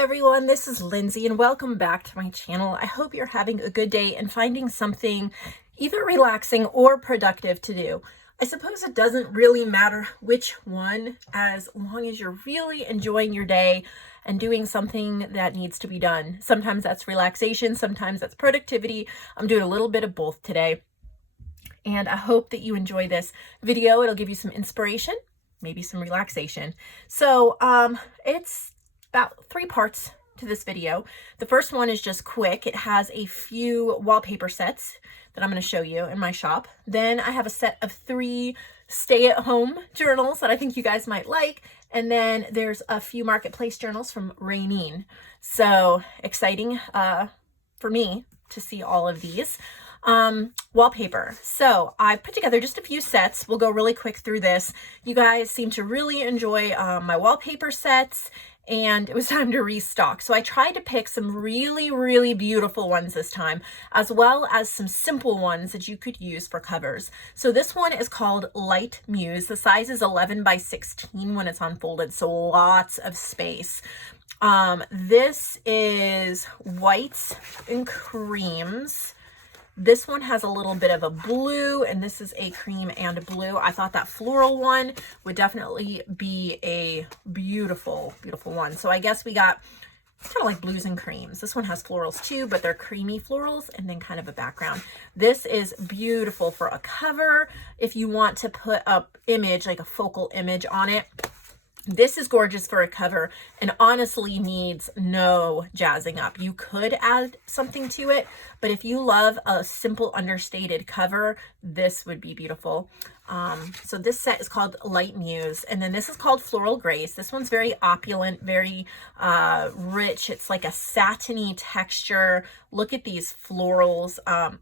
everyone, this is Lindsay and welcome back to my channel. I hope you're having a good day and finding something either relaxing or productive to do. I suppose it doesn't really matter which one, as long as you're really enjoying your day and doing something that needs to be done. Sometimes that's relaxation, sometimes that's productivity. I'm doing a little bit of both today. And I hope that you enjoy this video. It'll give you some inspiration, maybe some relaxation. So it's about 3 parts to this video. The first one is just quick. It has a few wallpaper sets that I'm going to show you in my shop. Then I have a set of 3 stay-at-home journals that I think you guys might like. And then there's a few marketplace journals from Rainine. So exciting for me to see all of these. Wallpaper. So I've put together just a few sets. We'll go really quick through this. You guys seem to really enjoy my wallpaper sets, and it was time to restock. So I tried to pick some really beautiful ones this time, as well as some simple ones that you could use for covers. So this one is called Light Muse. The size is 11 by 16 when it's unfolded, so lots of space. This is whites and creams. This one has a little bit of a blue, and this is a cream and a blue. I thought that floral one would definitely be a beautiful one. So I guess we got kind of like blues and creams. This one has florals too, but they're creamy florals and then kind of a background. This is beautiful for a cover. If you want to put up image, like a focal image on it, this is gorgeous for a cover and honestly needs no jazzing up. You could add something to it, but if you love a simple understated cover, this would be beautiful. So this set is called Light Muse, and then this is called Floral Grace. This one's very opulent, very rich. It's like a satiny texture. Look at these florals,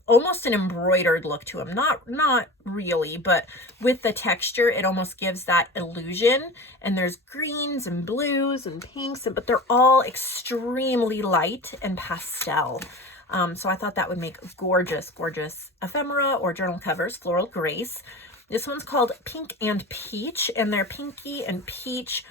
almost an embroidered look to them. Not really, but with the texture, it almost gives that illusion. And there's greens and blues and pinks, but they're all extremely light and pastel. So I thought that would make gorgeous ephemera or journal covers. Floral Grace. This one's called Pink and Peach, and they're pinky and peach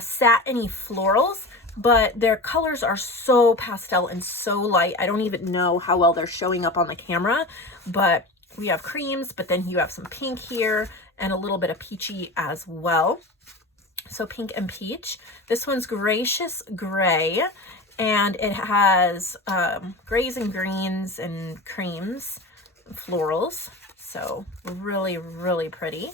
satiny florals, but their colors are so pastel and so light. I don't even know how well they're showing up on the camera, but we have creams, but then you have some pink here and a little bit of peachy as well. So pink and peach. This one's Gracious Gray, and it has grays and greens and creams, florals. So really pretty.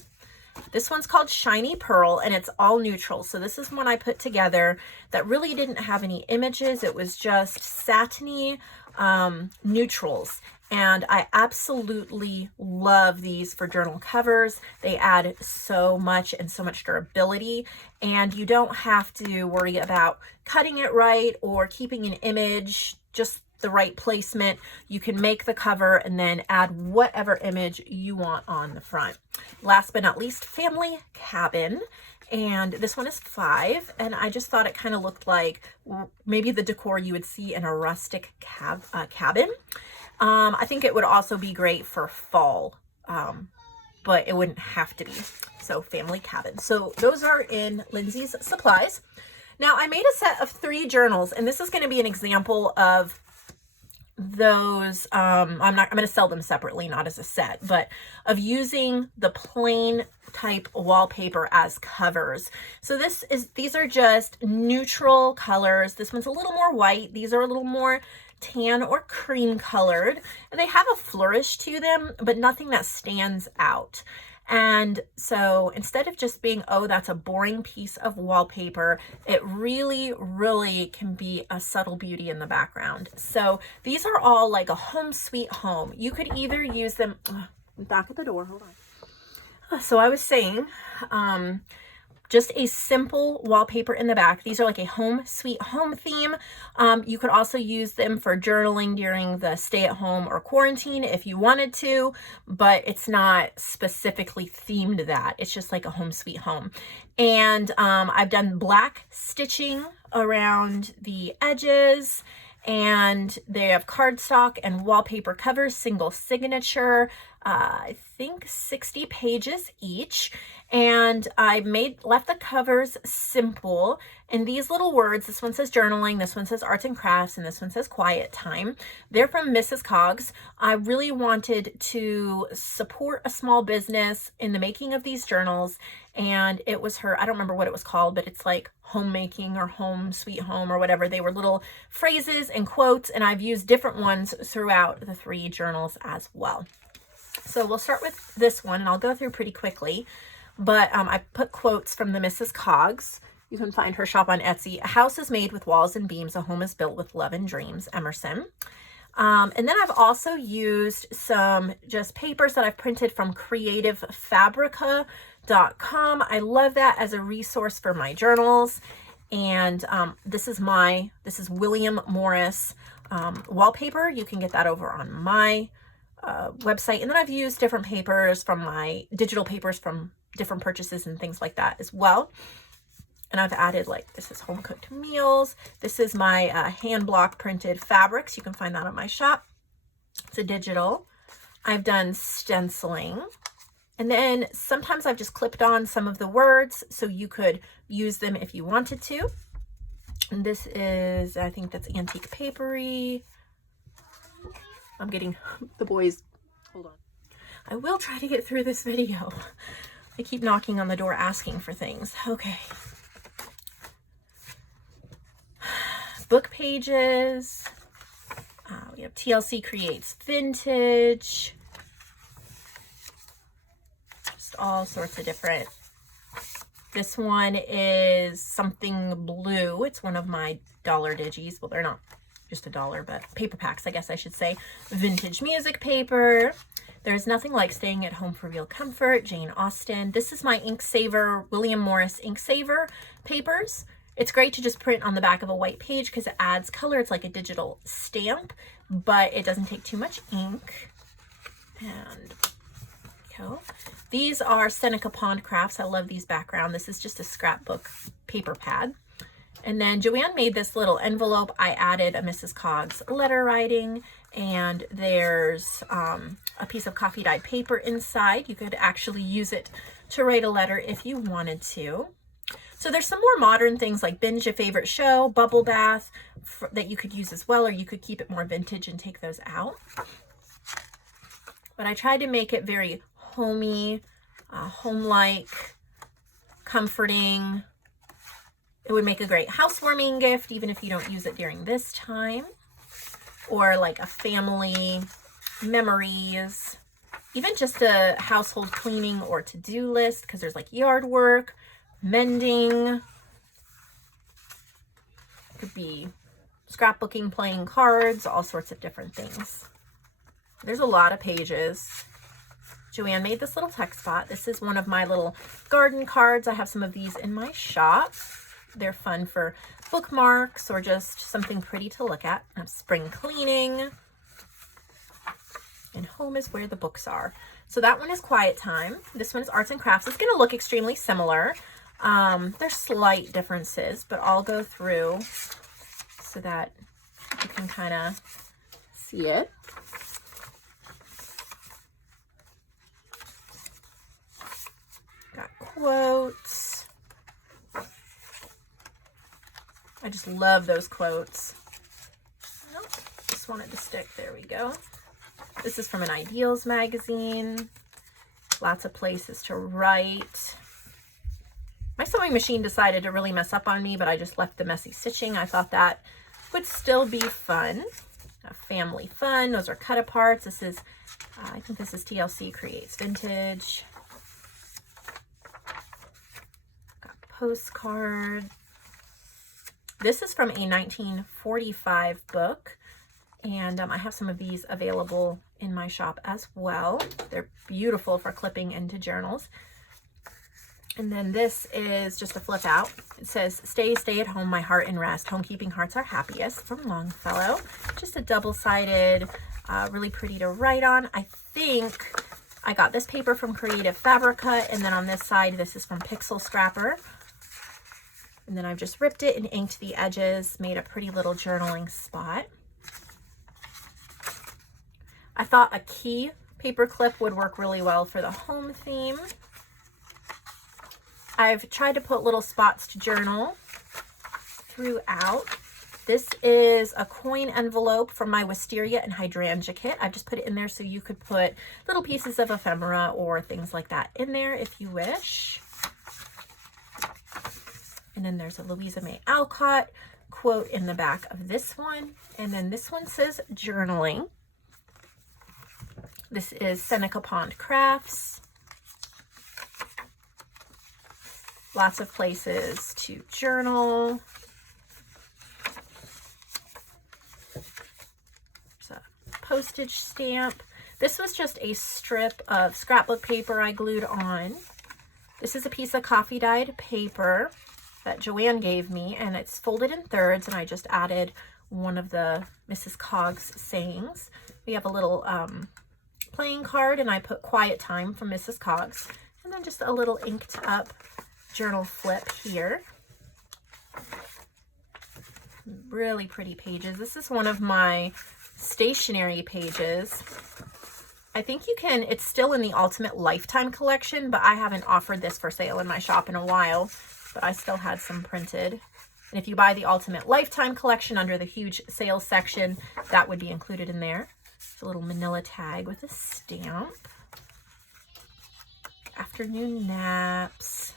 This one's called Shiny Pearl, and it's all neutral. So this is one I put together that really didn't have any images. It was just satiny neutrals. And I absolutely love these for journal covers. They add so much and so much durability, and you don't have to worry about cutting it right or keeping an image just the right placement. You can make the cover and then add whatever image you want on the front. Last but not least, Family Cabin. And this one is 5, and I just thought it kind of looked like maybe the decor you would see in a rustic cabin. I think it would also be great for fall, but it wouldn't have to be. So Family Cabin. So those are in Lindsay's Supplies. Now I made a set of 3 journals, and this is going to be an example of those. I'm going to sell them separately, not as a set, but of using the plain type wallpaper as covers. So these are just neutral colors. This one's a little more white. These are a little more tan or cream colored, and they have a flourish to them, but nothing that stands out. And so instead of just being, oh, that's a boring piece of wallpaper, it really can be a subtle beauty in the background. So these are all like a home sweet home. You could either use them, back at the door, hold on. So I was saying, just a simple wallpaper in the back. These are like a home sweet home theme. You could also use them for journaling during the stay-at-home or quarantine if you wanted to, but it's not specifically themed that. It's just like a home sweet home. And I've done black stitching around the edges, and they have cardstock and wallpaper covers, single signature. I think 60 pages each, and I left the covers simple. And these little words, this one says journaling, this one says arts and crafts, and this one says quiet time. They're from Mrs. Coggs. I really wanted to support a small business in the making of these journals, and it was her, I don't remember what it was called, but it's like homemaking or home sweet home or whatever. They were little phrases and quotes, and I've used different ones throughout the 3 journals as well. So we'll start with this one, and I'll go through pretty quickly, but I put quotes from the Mrs. Coggs. You can find her shop on Etsy. A house is made with walls and beams. A home is built with love and dreams. Emerson. And then I've also used some just papers that I've printed from creativefabrica.com. I love that as a resource for my journals. And this is William Morris wallpaper. You can get that over on my website. And then I've used different papers from my digital papers from different purchases and things like that as well. And I've added, like, this is home cooked meals. This is my hand block printed fabrics. You can find that on my shop. It's a digital. I've done stenciling. And then sometimes I've just clipped on some of the words so you could use them if you wanted to. And this is, I think that's antique papery. I'm getting the boys. Hold on. I will try to get through this video. I keep knocking on the door asking for things. Okay. Book pages. We have TLC Creates Vintage. Just all sorts of different. This one is something blue. It's one of my dollar digis. Well, they're not just $1, but paper packs, I guess I should say. Vintage music paper. There's nothing like staying at home for real comfort. Jane Austen. This is my Ink Saver, William Morris Ink Saver papers. It's great to just print on the back of a white page because it adds color. It's like a digital stamp, but it doesn't take too much ink. And go. These are Seneca Pond Crafts. I love these background. This is just a scrapbook paper pad. And then Joanne made this little envelope. I added a Mrs. Coggs letter writing, and there's a piece of coffee dyed paper inside. You could actually use it to write a letter if you wanted to. So there's some more modern things like binge a favorite show, bubble bath that you could use as well, or you could keep it more vintage and take those out. But I tried to make it very homey, home-like, comforting. It would make a great housewarming gift, even if you don't use it during this time. Or like a family, memories, even just a household cleaning or to-do list, because there's like yard work, mending, could be scrapbooking, playing cards, all sorts of different things. There's a lot of pages. Joanne made this little text spot. This is one of my little garden cards. I have some of these in my shop. They're fun for bookmarks or just something pretty to look at. I have spring cleaning. And home is where the books are. So that one is quiet time. This one is arts and crafts. It's going to look extremely similar. There's slight differences, but I'll go through so that you can kind of see it. Got quotes. I just love those quotes. Oh, just wanted to stick. There we go. This is from an Ideals magazine. Lots of places to write. My sewing machine decided to really mess up on me, but I just left the messy stitching. I thought that would still be fun. Family fun. Those are cut aparts. This is, I think this is TLC Creates Vintage. Got postcard. This is from a 1945 book, and I have some of these available in my shop as well. They're beautiful for clipping into journals. And then this is just a flip out. It says, stay at home, my heart in rest. Homekeeping hearts are happiest, from Longfellow. Just a double-sided, really pretty to write on. I think I got this paper from Creative Fabrica, and then on this side, this is from Pixel Scrapper. And then I've just ripped it and inked the edges, made a pretty little journaling spot. I thought a key paper clip would work really well for the home theme. I've tried to put little spots to journal throughout. This is a coin envelope from my Wisteria and Hydrangea kit. I've just put it in there so you could put little pieces of ephemera or things like that in there if you wish. And then there's a Louisa May Alcott quote in the back of this one. And then this one says journaling. This is Seneca Pond Crafts. Lots of places to journal. There's a postage stamp. This was just a strip of scrapbook paper I glued on. This is a piece of coffee dyed paper that Joanne gave me, and it's folded in thirds, and I just added one of the Mrs. Coggs sayings. We have a little playing card, and I put quiet time from Mrs. Coggs, and then just a little inked up journal flip here. Really pretty pages. This is one of my stationery pages. I think you can, it's still in the Ultimate Lifetime collection, but I haven't offered this for sale in my shop in a while. But I still had some printed. And if you buy the Ultimate Lifetime collection under the huge sales section, that would be included in there. It's a little manila tag with a stamp. Afternoon naps.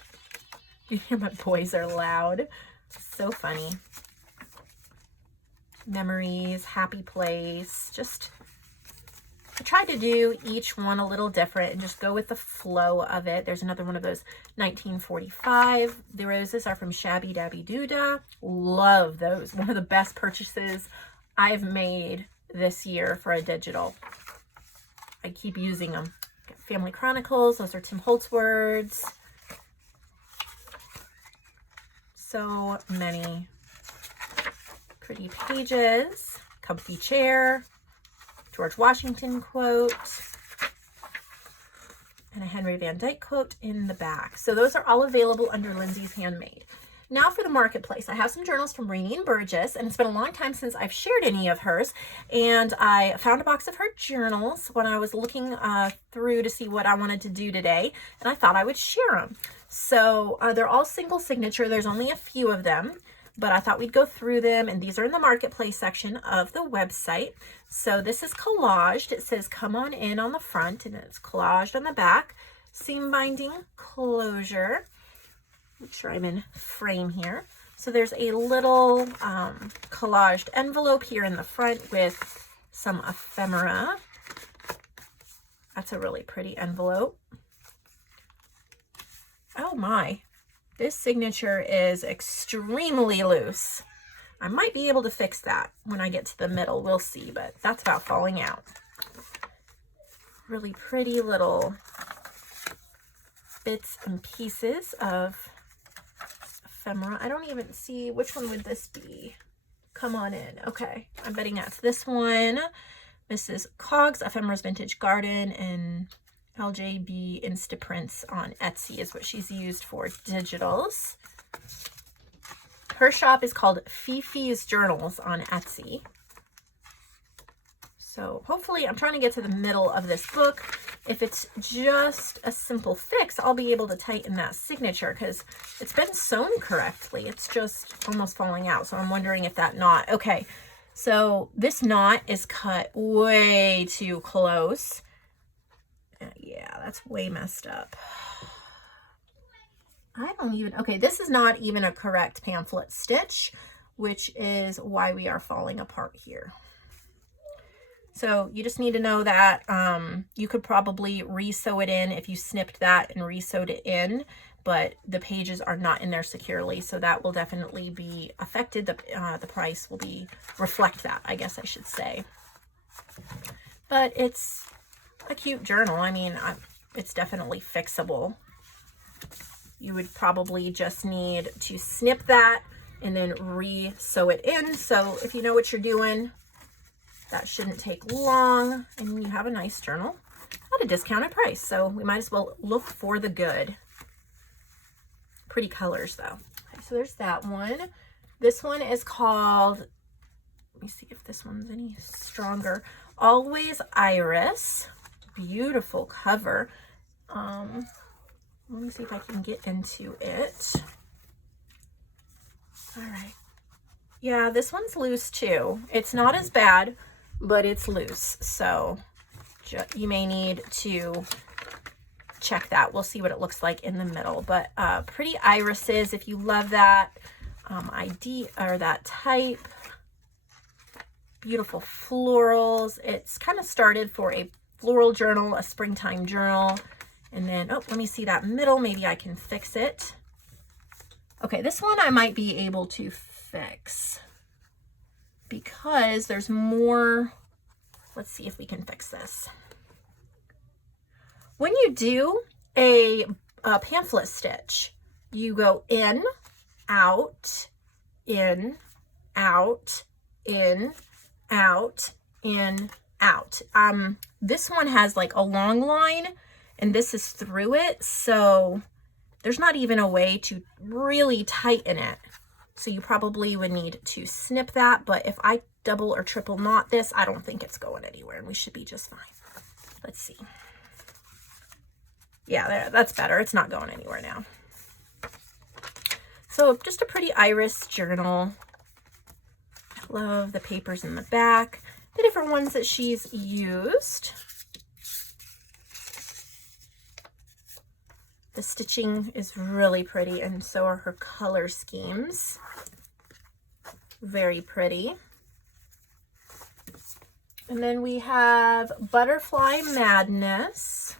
You hear my boys are loud. So funny. Memories, happy place. Just, I tried to do each one a little different and just go with the flow of it. There's another one of those 1945. The roses are from Shabby Dabby Doodah. Love those. One of the best purchases I've made this year for a digital. I keep using them. Got Family Chronicles. Those are Tim Holtz words. So many pretty pages. Comfy chair. George Washington quote, and a Henry Van Dyke quote in the back. So those are all available under Lindsay's Handmade. Now for the marketplace. I have some journals from Rainine Burgess, and it's been a long time since I've shared any of hers, and I found a box of her journals when I was looking through to see what I wanted to do today, and I thought I would share them. So they're all single signature. There's only a few of them, but I thought we'd go through them, and these are in the marketplace section of the website. So this is collaged. It says come on in on the front, and it's collaged on the back. Seam binding closure. Make sure I'm in frame here. So there's a little collaged envelope here in the front with some ephemera. That's a really pretty envelope. Oh my. This signature is extremely loose. I might be able to fix that when I get to the middle. We'll see, but that's about falling out. Really pretty little bits and pieces of ephemera. I don't even see, which one would this be? Come on in. Okay, I'm betting that's this one. Mrs. Coggs, Ephemera's Vintage Garden, and LJB Instaprints on Etsy is what she's used for digitals. Her shop is called Fifi's Journals on Etsy. So hopefully, I'm trying to get to the middle of this book. If it's just a simple fix, I'll be able to tighten that signature because it's been sewn correctly. It's just almost falling out. So I'm wondering if that knot, okay. So this knot is cut way too close. Yeah, that's way messed up. I don't even, okay, this is not even a correct pamphlet stitch, which is why we are falling apart here. So you just need to know that you could probably re-sew it in if you snipped that and re-sewed it in, but the pages are not in there securely, so that will definitely be affected. The price will be reflect that, I guess I should say. But it's a cute journal. I mean, it's definitely fixable. You would probably just need to snip that and then re-sew it in. So if you know what you're doing, that shouldn't take long, and you have a nice journal at a discounted price. So we might as well look for the good. Pretty colors though. Okay, so there's that one. This one is called, let me see if this one's any stronger, Always Iris. beautiful cover. Let me see if I can get into it. All right. Yeah, this one's loose too. It's not as bad, but it's loose. So you may need to check that. We'll see what it looks like in the middle. But pretty irises, if you love that ID or that type. Beautiful florals. It's kind of started for a floral journal, a springtime journal. And then, oh, let me see that middle. Maybe I can fix it. Okay, this one I might be able to fix because there's more. Let's see if we can fix this. When you do a pamphlet stitch, you go in, out, in, out, in, out, in, out. This one has like a long line and this is through it, so there's not even a way to really tighten it. So you probably would need to snip that, but if I double or triple knot this, I don't think it's going anywhere and we should be just fine. Let's see. Yeah, there, that's better. It's not going anywhere now. So just a pretty iris journal. I love the papers in the back, the different ones that she's used. The stitching is really pretty, and so are her color schemes. Very pretty. And then we have Butterfly Madness.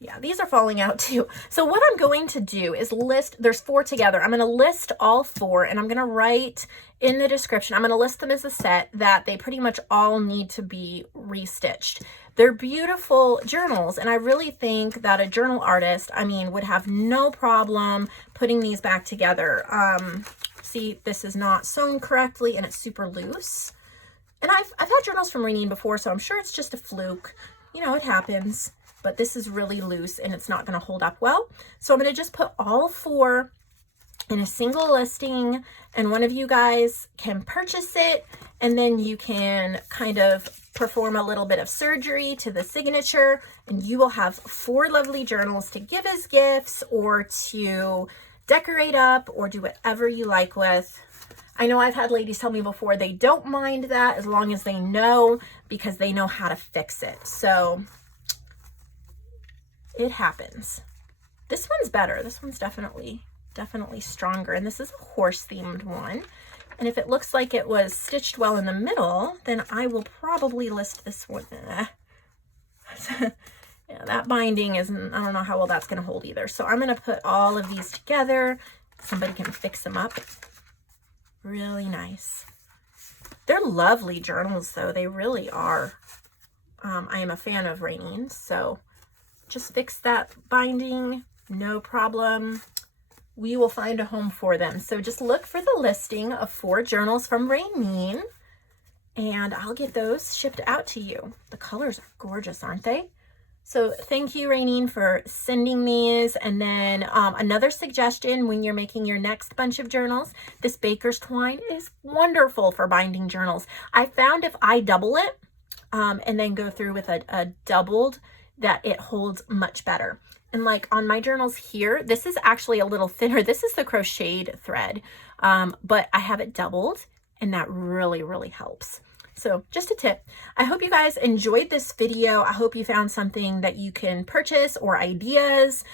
Yeah, these are falling out too. So what I'm going to do is list, there's 4 together. I'm going to list all 4 and I'm going to write in the description, I'm going to list them as a set that they pretty much all need to be restitched. They're beautiful journals and I really think that a journal artist, I mean, would have no problem putting these back together. See, this is not sewn correctly and it's super loose. And I've had journals from Raineen before, so I'm sure it's just a fluke. You know, it happens. But this is really loose and it's not going to hold up well. So I'm going to just put all 4 in a single listing and one of you guys can purchase it and then you can kind of perform a little bit of surgery to the signature and you will have 4 lovely journals to give as gifts or to decorate up or do whatever you like with. I know I've had ladies tell me before they don't mind that as long as they know, because they know how to fix it. So it happens. This one's better. This one's definitely stronger. And this is a horse themed one. And if it looks like it was stitched well in the middle, then I will probably list this one. Yeah, that binding isn't, I don't know how well that's going to hold either. So I'm going to put all of these together. Somebody can fix them up. Really nice. They're lovely journals though. They really are. I am a fan of Raineen, so just fix that binding, no problem. We will find a home for them. So just look for the listing of 4 journals from Raineen and I'll get those shipped out to you. The colors are gorgeous, aren't they? So thank you, Raineen, for sending these. And then another suggestion when you're making your next bunch of journals, this baker's twine is wonderful for binding journals. I found if I double it and then go through with a doubled, that it holds much better. And like on my journals here, this is actually a little thinner. This is the crocheted thread, but I have it doubled and that really, really helps. So just a tip. I hope you guys enjoyed this video. I hope you found something that you can purchase or ideas.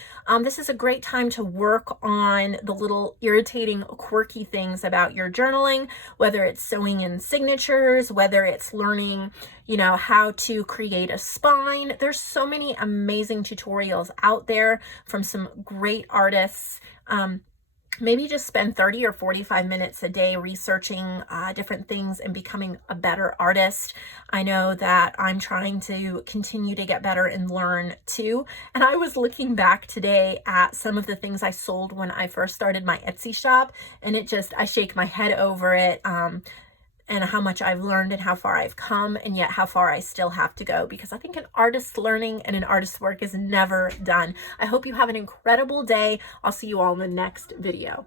This is a great time to work on the little irritating, quirky things about your journaling, whether it's sewing in signatures, whether it's learning, you know, how to create a spine. There's so many amazing tutorials out there from some great artists. Maybe just spend 30 or 45 minutes a day researching different things and becoming a better artist. I know that I'm trying to continue to get better and learn too. And I was looking back today at some of the things I sold when I first started my Etsy shop, and I shake my head over it. And how much I've learned and how far I've come, and yet how far I still have to go, because I think an artist's learning and an artist's work is never done. I hope you have an incredible day. I'll see you all in the next video.